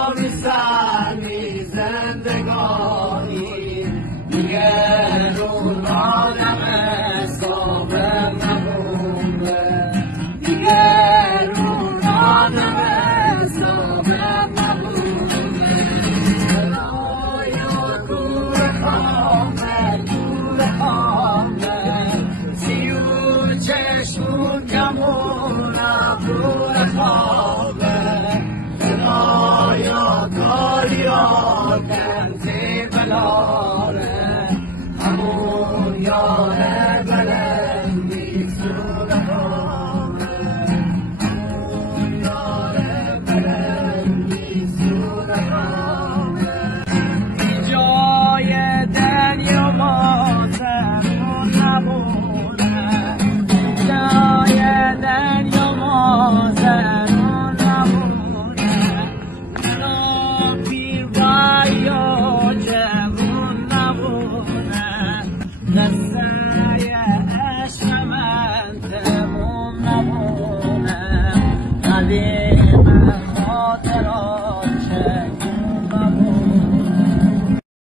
آرزوی زندگانی دیگه رو آدم حساب نمونه دیگه رو آدم حساب نمونه یا گور خامه سیو چشمون کمونم گور خامه یا کاری آده